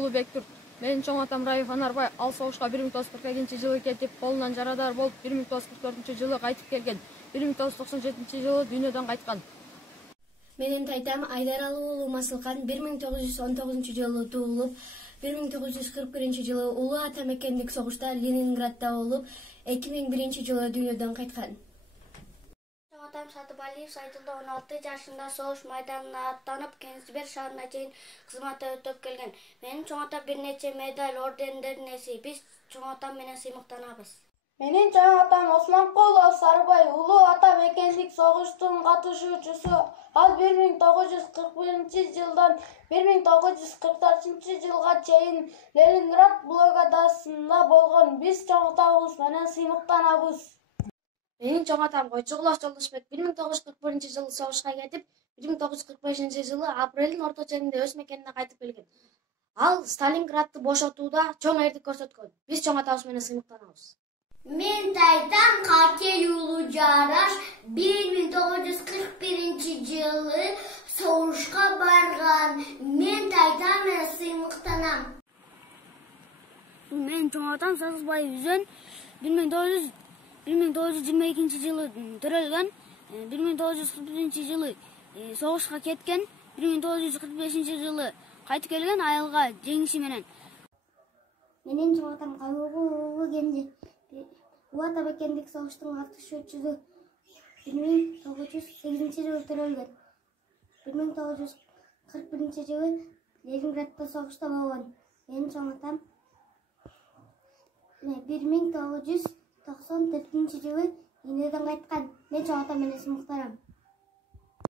Улубектүр. Менин чоң атам Раиф Анарбай ал согушка 1942-жылы кетип, колунан жарадар болуп, 1944-жылы кайтып келген. 1997-жылы дүйнөдөн кайткан. Менин тайтам Айдаралы уулу Масылкан 1919-жылы туулуп, 1941-жылы Улуу Ата мекендик согушта Ленинградда болуп, 2001-жылы дүйнөдөн кайткан. Чоң атам Сатыбалиев Сайтылда 16 жашында согуш майданына аттанып, Кеңсибер шаарына чейин кызмат өтөп келген. Менин чоң атам бир нече медаль, ордендердин ээси. Биз чоң атам менен сыймыктанабыз. Менин чоң атам Осмонкулов Сарыбай Улуу Ата мекендик согуштун катышуучусу. Ал 1941-жылдан 1944-жылга чейин Ленинград блокадасында болгон. Биз чоң атабыз менен сыймыктанабыз. Менин чоң атам Койчугулов Жолдошбек 1941-жылы согушка кетип, 1945-жылы апрелдин орто ченинде өз мекенине кайтып келген. Ал Сталинградты бошотууда чоң эрдик көрсөткөн. Биз чоң атабыз менен сыймыктанабыз. Мен тайтам Какел Улуу Жараш 1941-жылы согушка барган. Мен тайтам менен сыймыктанам. Мен чоң атам Сагызбай Үзөн 1922-жылы төрөлгөн, 1941-жылы согушка кеткен, 1945-жылы кайтып келген айылга жеңиши менен. Менин чоң атам Калыгул Улуу Кенже Улуу Ата мекендик согуштун катышуучусу 1908-жылы төрөлгөн. 1941-жылы Ленинградда согушта болгон. Менин чоң атам 1994-жылы дүйнөдөн кайткан. Мен чоң атам менен сыймыктанам.